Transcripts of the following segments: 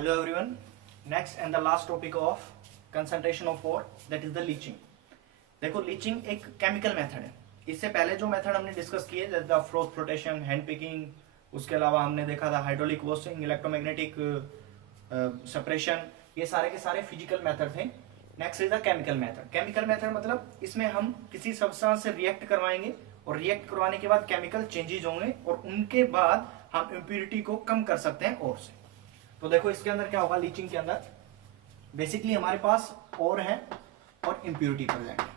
Hello everyone. Next and the last topic of concentration of ore, that is the leaching. देखो leaching एक chemical method है. इससे पहले जो मेथड हमने डिस्कस किए जैसे the froth flotation, hand picking, उसके अलावा हमने देखा था हाइड्रोलिक वॉशिंग, इलेक्ट्रोमैग्नेटिक सेपरेशन, ये सारे के सारे फिजिकल मेथड थे. Next is the chemical method. Chemical method मतलब इसमें हम किसी सब्सटेंस से रिएक्ट करवाएंगे और रिएक्ट करवाने के बाद केमिकल चेंजेज होंगे और उनके बाद हम इम्प्योरिटी को कम कर सकते हैं ओर से. तो देखो इसके अंदर क्या होगा. लीचिंग के अंदर बेसिकली हमारे पास ओर है और इम्प्योरिटी प्रेजेंट है,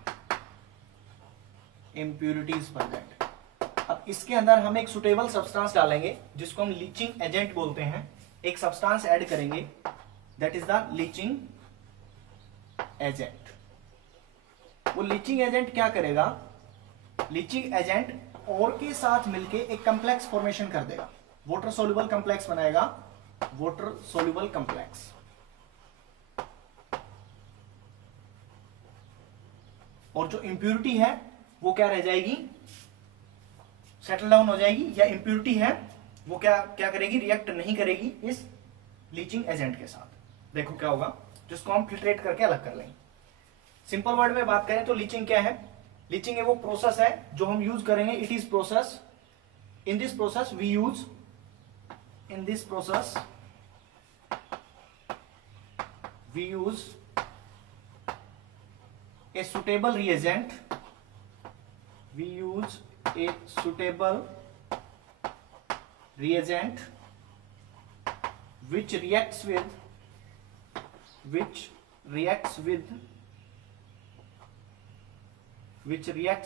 इम्प्योरिटीज प्रेजेंट. अब इसके अंदर हम एक सुटेबल सब्सटेंस डालेंगे जिसको हम लीचिंग एजेंट बोलते हैं. एक सब्सटेंस ऐड करेंगे that is the leaching agent. वो लीचिंग एजेंट क्या करेगा. लीचिंग एजेंट ओर के साथ मिलके एक कॉम्प्लेक्स फॉर्मेशन कर देगा, वाटर सोल्यूबल कॉम्प्लेक्स बनाएगा, वाटर सोल्यूबल कॉम्प्लेक्स. और जो इंप्योरिटी है वो क्या रह जाएगी, सेटल डाउन हो जाएगी. या इंप्योरिटी है वो क्या करेगी, रिएक्ट नहीं करेगी इस लीचिंग एजेंट के साथ. देखो क्या होगा, जिसको हम फिल्ट्रेट करके अलग कर लेंगे. सिंपल वर्ड में बात करें तो लीचिंग क्या है. लीचिंग है वो प्रोसेस है जो हम यूज करेंगे. It is process. In this process we use, in this process we use a suitable reagent, we use a suitable reagent which reacts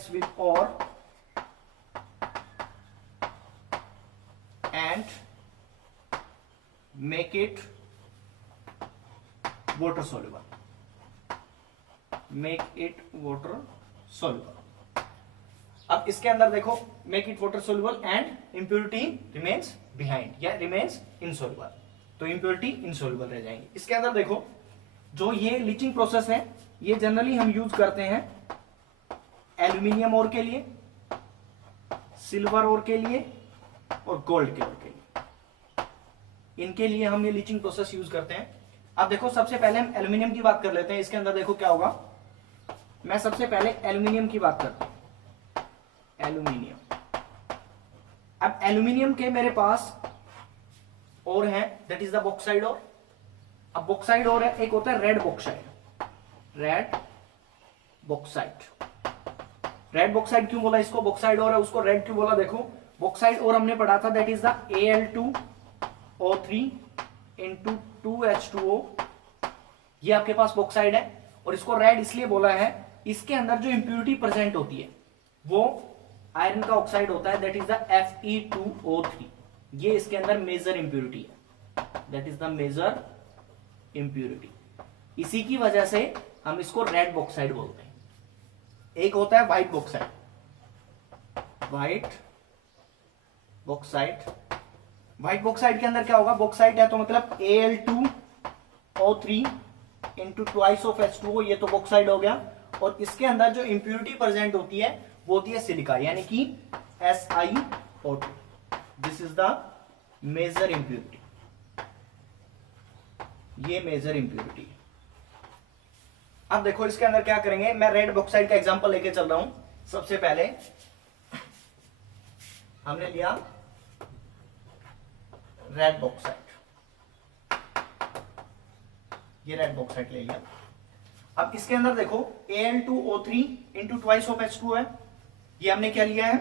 with ore and make it water soluble. Make it water soluble. अब इसके अंदर देखो make it water soluble and impurity remains behind या remains insoluble. तो impurity insoluble रह जाएंगी. इसके अंदर देखो जो ये लीचिंग प्रोसेस है ये जनरली हम यूज करते हैं एल्यूमिनियम ओर के लिए, सिल्वर ओर के लिए और गोल्ड के ओर के लिए. इनके लिए हम ये लीचिंग प्रोसेस यूज करते हैं. अब देखो सबसे पहले हम एल्यूमिनियम की बात कर लेते हैं. इसके अंदर देखो क्या होगा. मैं सबसे पहले एल्यूमिनियम की बात करता हूं. एल्यूमिनियम. अब एल्यूमिनियम के मेरे पास और है दैट इज द बॉक्साइड ओर. अब बॉक्साइड ओर है, एक होता है red bauxite. Red bauxite. Red bauxite क्यों बोला इसको, बॉक्साइड ओर है उसको रेड क्यों बोला. देखो बॉक्साइड ओर हमने पढ़ा था that is the Al2O3 into 2H2O. ये आपके पास बॉक्साइड है और इसको रेड इसलिए बोला है, इसके अंदर जो इंप्योरिटी प्रेजेंट होती है वो आयरन का ऑक्साइड होता है दैट इज द Fe2O3. ये इसके अंदर मेजर इंप्योरिटी है, that is the major impurity. इसी की वजह से हम इसको रेड बॉक्साइड बोलते हैं. एक होता है white bauxite. White bauxite. White bauxite के अंदर क्या होगा, बॉक्साइड है तो मतलब Al2O3 into twice of H2O, ये तो बॉक्साइड हो गया. और इसके अंदर जो इंप्योरिटी प्रेजेंट होती है वो होती है सिलिका यानी कि SiO2. This is the major impurity. ये मेजर इंप्योरिटी. अब देखो इसके अंदर क्या करेंगे, मैं रेड बॉक्साइड का एग्जांपल लेके चल रहा हूं. सबसे पहले हमने लिया रेड बॉक्साइड. ये रेड बॉक्साइड ले लिया. अब इसके अंदर देखो Al2O3 into twice of H2 है. ये हमने क्या लिया है,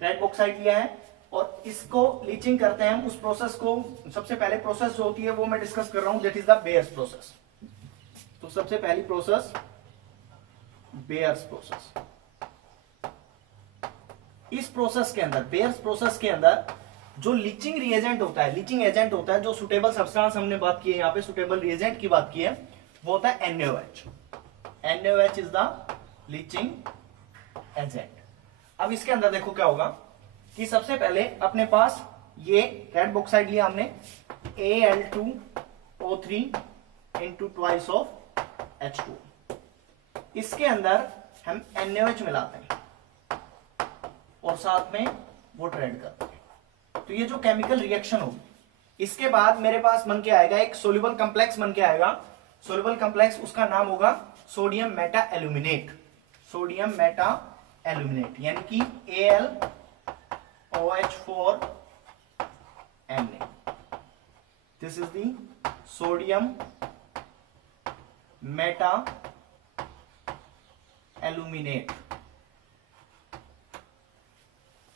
रेड बॉक्साइड लिया है. और इसको लीचिंग करते हैं हम. उस प्रोसेस को सबसे पहले प्रोसेस जो होती है वो मैं डिस्कस कर रहा हूं that is the bears process. तो सबसे पहली प्रोसेस बेयर्स प्रोसेस. इस प्रोसेस के अंदर, बेयर्स प्रोसेस के अंदर जो लीचिंग रिएजेंट होता है, लीचिंग एजेंट होता है, जो सुटेबल सब्सटेंस हमने बात की है यहाँ पे, सुटेबल रिएजेंट की बात की है, वो होता है NaOH. NaOH is the leaching agent. अब इसके अंदर देखो क्या होगा कि सबसे पहले अपने पास ये रेड बॉक्साइड लिया हमने Al2O3 into twice of H2. इसके अंदर हम NaOH मिलाते हैं और साथ में वाटर ऐड करते हैं. तो ये जो केमिकल रिएक्शन होगी इसके बाद मेरे पास बन के आएगा एक सोल्यूबल कॉम्प्लेक्स बन के आएगा। सोल्यूबल कॉम्प्लेक्स उसका नाम होगा sodium Meta aluminate, sodium Meta aluminate, यानी कि AlOH4Na। This is the sodium Meta aluminate.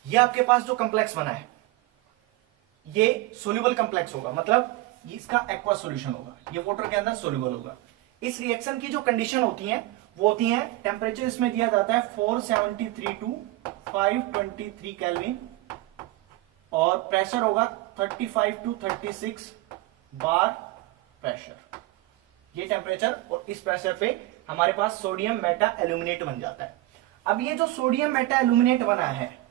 ये आपके पास जो कॉम्प्लेक्स बना है ये सोल्यूबल कॉम्प्लेक्स होगा, मतलब इसका एक्वा सॉल्यूशन होगा, ये वाटर के अंदर सोल्यूबल होगा। इस रिएक्शन की जो कंडीशन होती है वो होती है, टेम्परेचर इसमें दिया जाता है 473 टू 523 केल्विन, और प्रेशर होगा 35 टू 36 बार प्रेशर। ये टेम्परेचर और इस प्रेशर पे हमारे पास सोडियम मेटा एल्यूमिनेट बन जाता है। अब ये जो सोडियम मेटा एल्यूमिनेट बना है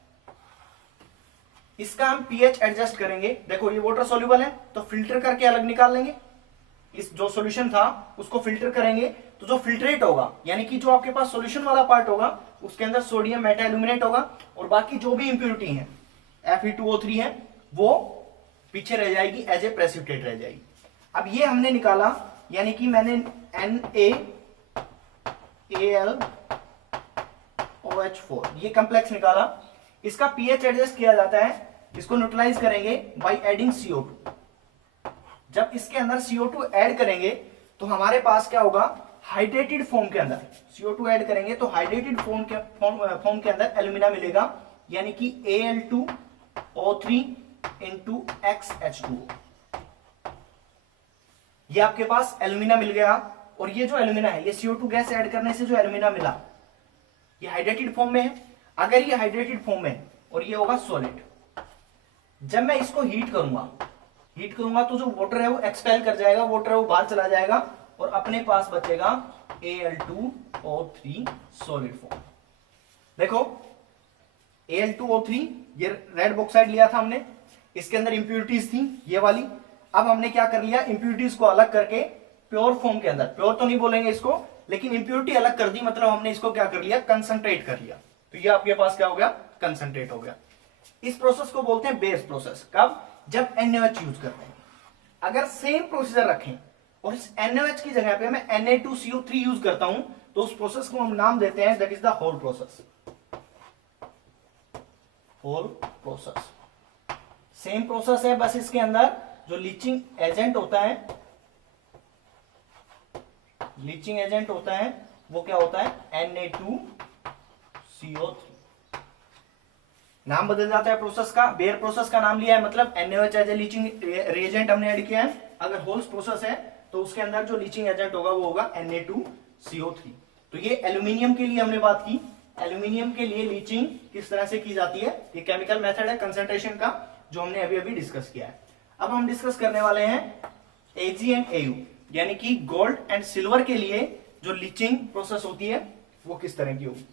इसका हम पीएच एडजस्ट करेंगे। देखो ये वाटर सोल्यूबल है तो फिल्टर करके अलग निकाल लेंगे, इस जो सॉल्यूशन था उसको फिल्टर करेंगे तो जो फिल्ट्रेट होगा, यानी कि जो आपके पास सॉल्यूशन वाला पार्ट होगा उसके अंदर सोडियम मेटा एल्यूमिनेट होगा, और बाकी जो भी इंप्योरिटी है Fe2O3 है वो पीछे रह जाएगी, एज ए प्रेसिपिटेट रह जाएगी। अब ये हमने निकाला, यानी कि मैंने NaAlOH4 ये कॉम्प्लेक्स निकाला, इसका पीएच एडजस्ट किया जाता है, इसको न्यूट्रलाइज करेंगे बाय एडिंग CO2। जब इसके अंदर CO2 ऐड करेंगे तो हमारे पास क्या होगा, हाइड्रेटेड फॉर्म के अंदर CO2 ऐड करेंगे तो हाइड्रेटेड फॉर्म के अंदर एल्यूमिना मिलेगा, यानी कि Al2O3 इंटू XH2O। ये आपके पास एल्यूमिना मिल गया, और ये जो एल्यूमिना है ये CO2 गैस ऐड करने से जो एल्यूमिना मिला ये हाइड्रेटेड फॉर्म में है। अगर ये हाइड्रेटेड फॉर्म में और ये होगा सॉलिड, जब मैं इसको हीट करूंगा तो जो वाटर है वो एक्सपेल कर जाएगा, वाटर है वो बाहर चला जाएगा और अपने पास बचेगा Al2O3 सॉलिड फॉर्म। देखो Al2O3 ये रेड बॉक्साइड लिया था हमने, इसके अंदर इंप्यूरिटीज थी ये वाली। अब हमने क्या कर लिया, इंप्यूरिटीज को अलग करके प्योर फॉर्म के अंदर, प्योर तो नहीं बोलेंगे इसको, लेकिन इंप्यूरिटी अलग कर दी, मतलब हमने इसको क्या कर लिया, कंसंट्रेट कर लिया। तो ये आपके पास क्या हो गया, कंसंट्रेट हो गया। इस प्रोसेस को बोलते हैं बेस प्रोसेस। कब, जब NaOH यूज करते हैं। अगर सेम प्रोसीजर रखें और इस NaOH की जगह पे मैं Na2CO3 यूज करता हूं तो उस प्रोसेस को हम नाम देते हैं, that is the whole process. Whole process same process है, बस इसके अंदर जो लीचिंग एजेंट होता है वो क्या होता है, Na2CO3। नाम बदल जाता है प्रोसेस का, बेयर प्रोसेस का नाम लिया है, मतलब NaOH as a leaching reagent हमने ऐड किया है। अगर होल्स प्रोसेस है तो उसके अंदर जो लीचिंग एजेंट होगा वो होगा Na2CO3। तो ये एल्यूमिनियम के लिए हमने बात की, एल्यूमिनियम के लिए लीचिंग किस तरह से की जाती है, ये केमिकल मेथड है कंसंट्रेशन का जो हमने अभी अभी डिस्कस किया है। अब हम डिस्कस करने वाले हैं Ag एंड Au, यानी कि गोल्ड एंड सिल्वर के लिए जो लीचिंग प्रोसेस होती है वो किस तरह की होगी।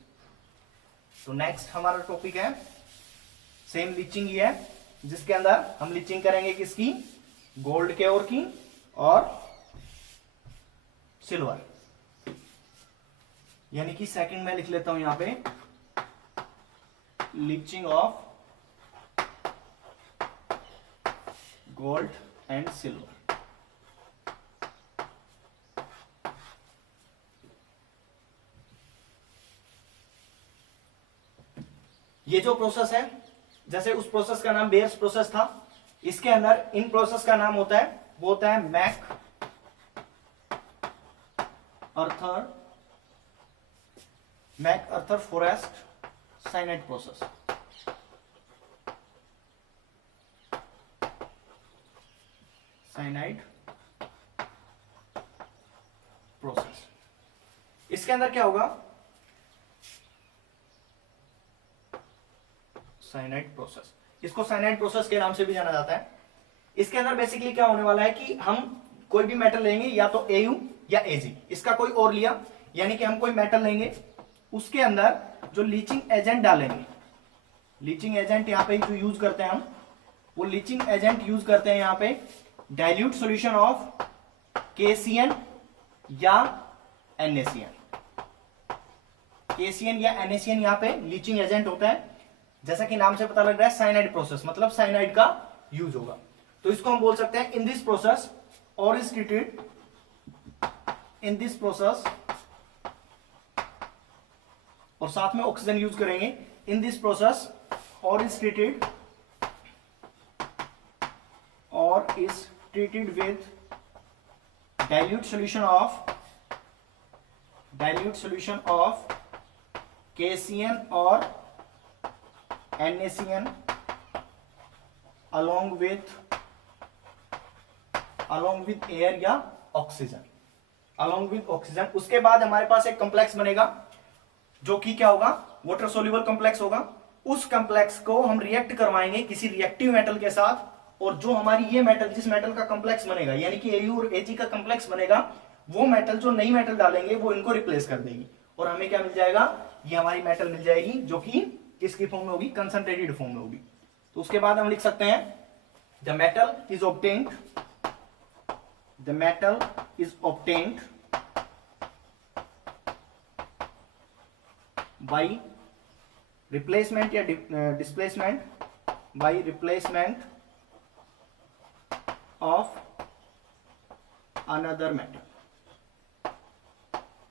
तो नेक्स्ट हमारा टॉपिक है सेम लीचिंग ही है, जिसके अंदर हम लीचिंग करेंगे किसकी, गोल्ड के ओर की और सिल्वर, यानी कि सेकंड में लिख लेता हूं यहां पे, leaching of gold and silver. ये जो प्रोसेस है, जैसे उस प्रोसेस का नाम बेयर्स प्रोसेस था, इसके अंदर इन प्रोसेस का नाम होता है, वो होता है MacArthur Forrest cyanide process. Cyanide process, इसके अंदर क्या होगा, साइनाइड प्रोसेस, इसको साइनाइड प्रोसेस के नाम से भी जाना जाता है। इसके अंदर बेसिकली क्या होने वाला है कि हम कोई भी मेटल लेंगे, या तो Au या Ag, इसका कोई और लिया, यानी कि हम कोई मेटल लेंगे उसके अंदर जो लीचिंग एजेंट डालेंगे, लीचिंग एजेंट यहाँ पे जो यूज करते हैं हम, वो लीचिंग एजेंट यूज करते हैं यहाँ पे डाइल्यूट सॉल्यूशन ऑफ KCN या NaCN। KCN या NaCN यहाँ पे लीचिंग एजेंट होता है, जैसा कि नाम से पता लग रहा है साइनाइड प्रोसेस, मतलब साइनाइड का यूज होगा। तो इसको हम बोल सकते हैं इन दिस प्रोसेस और is treated, in this process, और साथ में ऑक्सीजन यूज करेंगे, इन दिस प्रोसेस और इज ट्रीटेड, और is treated with dilute solution of KCN और NaCN along with air या ऑक्सीजन, along with ऑक्सीजन। उसके बाद हमारे पास एक कॉम्प्लेक्स बनेगा जो कि क्या होगा, वाटर सोल्यूबल कॉम्प्लेक्स होगा। उस कॉम्प्लेक्स को हम रिएक्ट करवाएंगे किसी रिएक्टिव मेटल के साथ, और जो हमारी ये मेटल, जिस मेटल का कॉम्प्लेक्स बनेगा यानी कि Au और Ag का कॉम्प्लेक्स बनेगा, वो मेटल जो नई मेटल डालेंगे वो इनको रिप्लेस कर देगी, और हमें क्या मिल जाएगा, ये हमारी मेटल मिल जाएगी जो कि किसकी फॉर्म में होगी, कंसंट्रेटेड फॉर्म में होगी। तो उसके बाद हम लिख सकते हैं the metal is obtained, the metal is obtained by replacement या displacement, by replacement of another metal.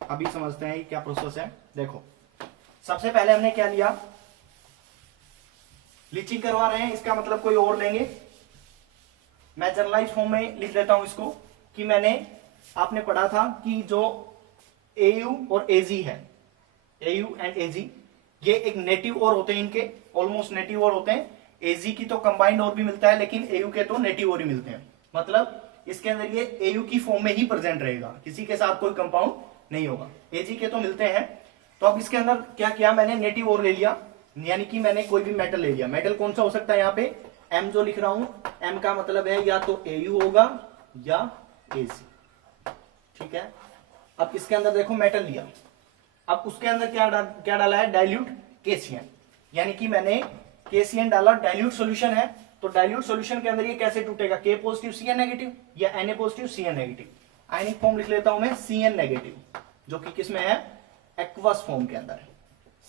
अभी समझते हैं क्या प्रोसेस है। देखो, सबसे पहले हमने क्या लिया, लीचिंग करवा रहे हैं, इसका मतलब कोई और लेंगे। मैं जनरलाइज फॉर्म में लिख देता हूं इसको, कि मैंने, आपने पढ़ा था कि जो Au और Ag है, Au एंड Ag, ये एक नेटिव और होते हैं, इनके ऑलमोस्ट नेटिव और होते हैं। Ag की तो कंबाइंड और भी मिलता है, लेकिन Au के तो नेटिव और ही मिलते हैं। मतलब इसके अंदर ये Au की फॉर्म में ही प्रेजेंट रहेगा, किसी के साथ कोई कंपाउंड नहीं होगा। Ag के तो मिलते हैं। तो अब इसके अंदर क्या किया मैंने, नेटिव और ले लिया, यानी कि मैंने कोई भी मेटल ले लिया। मेटल कौन सा हो सकता है, यहाँ पे M जो लिख रहा हूं, M का मतलब है या तो Au होगा या Ag, ठीक है। अब इसके अंदर देखो मेटल लिया, अब उसके अंदर क्या डाला है, डाइल्यूट KCN, यानी कि मैंने KCN डाला, डाइल्यूट सॉल्यूशन है। तो डाइल्यूट सॉल्यूशन के अंदर ये कैसे टूटेगा, K पॉजिटिव Cn नेगेटिव या Na positive Cn negative. Ionic form लिख लेता हूं मैं Cn नेगेटिव, जो कि किसमें है, एक्वस फॉर्म के अंदर है।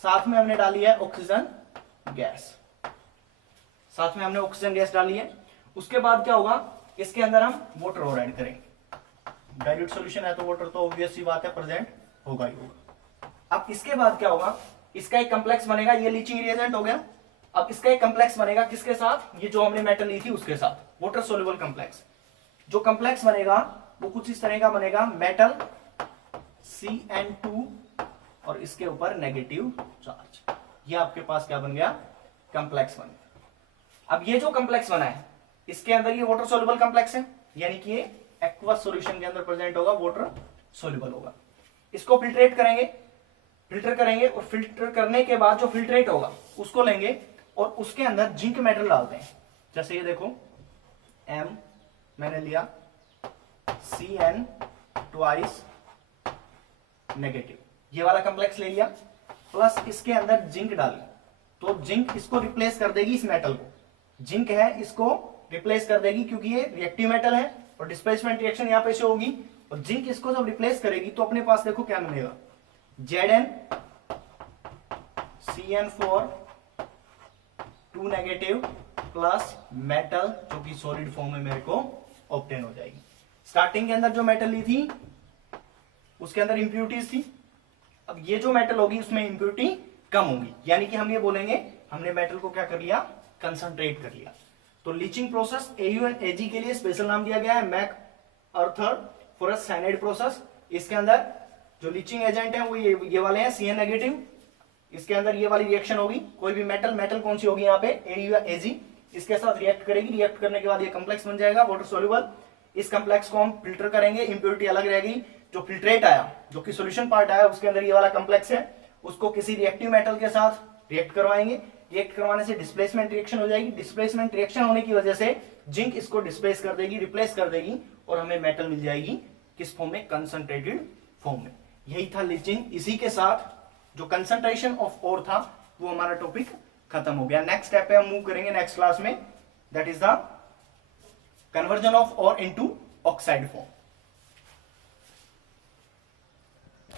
साथ में हमने डाली है ऑक्सीजन गैस, साथ में हमने ऑक्सीजन गैस डाली है। उसके बाद क्या होगा, इसके अंदर हम वाटर और ऐड करेंगे। डाइल्यूट सॉल्यूशन है तो वाटर तो ऑब्वियस सी बात है प्रेजेंट होगा ही होगा। अब इसके बाद क्या होगा, इसका एक कॉम्प्लेक्स बनेगा, ये लीचिंग रिएजेंट हो गया। अब इसका एक कॉम्प्लेक्स बनेगा किसके साथ, ये जो हमने मेटल ली थी उसके साथ, वाटर सोल्यूबल कॉम्प्लेक्स। जो कॉम्प्लेक्स बनेगा वो कुछ इस तरह का बनेगा, मेटल Cn2 और इसके ऊपर नेगेटिव चार्ज। ये आपके पास क्या बन गया, कॉम्प्लेक्स बन गया। अब ये जो कॉम्प्लेक्स बना है, इसके अंदर ये वाटर सोल्यूबल कॉम्प्लेक्स है, यानी कि ये एक्वस सॉल्यूशन के अंदर प्रेजेंट होगा, वाटर सोल्यूबल होगा। इसको फिल्ट्रेट करेंगे, फिल्टर करेंगे, और फिल्टर करने के बाद जो फिल्ट्रेट होगा उसको लेंगे और उसके अंदर जिंक मेटल डालते हैं। जैसे ये देखो, M मैंने लिया, Cn ट्वाइस नेगेटिव, ये वाला कॉम्प्लेक्स ले लिया, प्लस इसके अंदर जिंक डाली, तो जिंक इसको रिप्लेस कर देगी, इस मेटल को, जिंक है इसको रिप्लेस कर देगी, क्योंकि ये रिएक्टिव मेटल है और डिस्प्लेसमेंट रिएक्शन यहाँ पे से होगी, और जिंक इसको जब रिप्लेस करेगी तो अपने पास देखो क्या मिलेगा, Zn Cn4 2 negative plus metal, जो कि सॉलिड फॉर्म में मेरे को ऑब्टेन हो जाएगी। स्टार्टिंग के अंदर जो मेटल ली थी उसके अंदर इंप्यूरिटीज थी, अब ये जो मेटल होगी उसमें इंप्यूरिटी कम होगी, यानी कि हम ये बोलेंगे हमने मेटल को क्या कर लिया, कंसंट्रेट कर लिया। तो leaching process Au and Ag के लिए स्पेशल नाम दिया गया है, मैक अर्थर फॉरस साइनाइड प्रोसेस। इसके अंदर जो लीचिंग एजेंट है वो ये वाले हैं, Cn नेगेटिव, इसके अंदर ये वाली रिएक्शन होगी, कोई भी मेटल कौन सी होगी यहाँ पे, Au या Ag, इसके साथ रिएक्ट करेगी, रिएक्ट करने के बाद ये कॉम्प्लेक्स बन जाएगा वाटर सोल्यूबल। इस कॉम्प्लेक्स को हम फिल्टर करेंगे, इंप्योरिटी अलग रहेगी। जो फिल्ट्रेट आया, जो कि सॉल्यूशन पार्ट आया, उसके अंदर ये वाला कॉम्प्लेक्स है, उसको किसी रिएक्टिव मेटल के साथ रिएक्ट करवाएंगे, रिएक्ट करवाने से डिस्प्लेसमेंट रिएक्शन हो जाएगी, डिस्प्लेसमेंट रिएक्शन होने की वजह से जिंक इसको डिस्प्लेस कर देगी, रिप्लेस कर देगी, और हमें मेटल मिल जाएगी किस फॉर्म में, कंसंट्रेटेड फॉर्म में। यही था लीचिंग। इसी के साथ जो कंसंट्रेशन ऑफ ओर था वो हमारा टॉपिक खत्म हो गया। नेक्स्ट स्टेप पे हम मूव करेंगे नेक्स्ट क्लास में, that is the conversion of ore into oxide form.